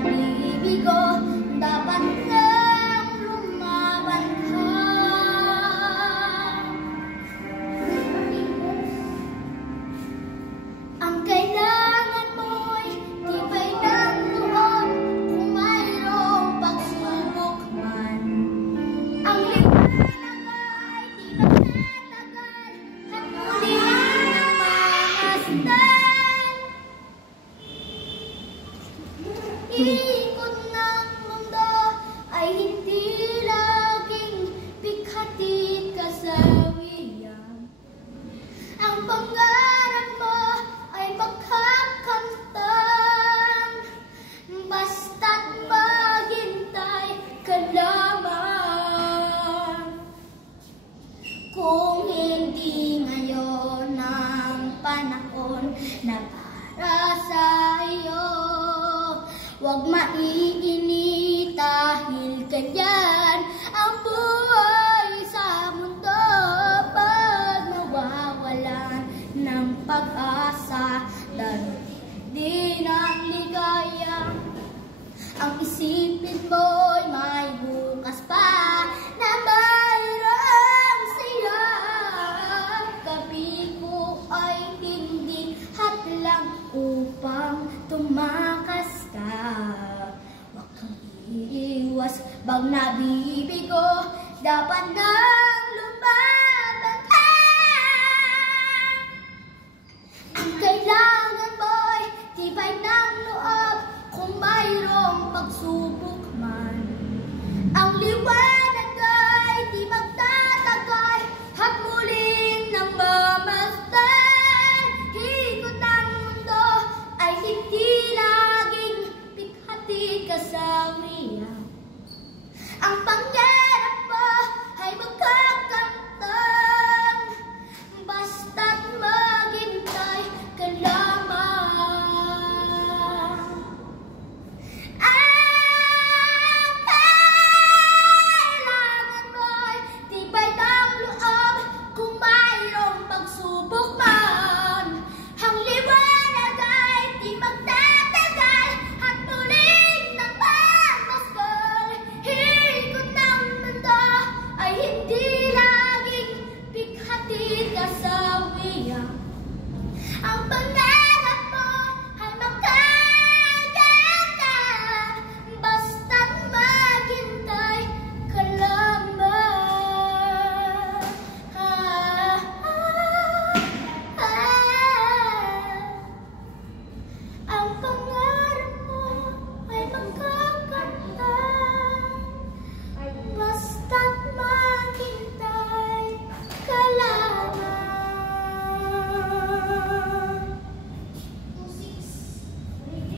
nabibigo, dapat lang lumaban ka. Ang kailangan mo'y tibay ng loob kung mayroong pagsubok man. Ang liwanag ay di magtatagal at muli nang mamasdan. Ikot ng mundo ay hindi laging pighati kasawian. Ang pangarap mo ay magkakamtan, basta't maghintay ka lamang. Kung hindi ngayon ang panahon na para sa iyo, huwag maiinit dahil ganyan ang buhay sa mundo. Pag nawawalan ng pag-asa, lalo din ang ligaya. Ang isipin mo'y may bukas pa na mayroong saya. Gabi ko ay hindi hadlang upang tumakas ka. Huwag kang iiwas, bang nabibigo, dapat na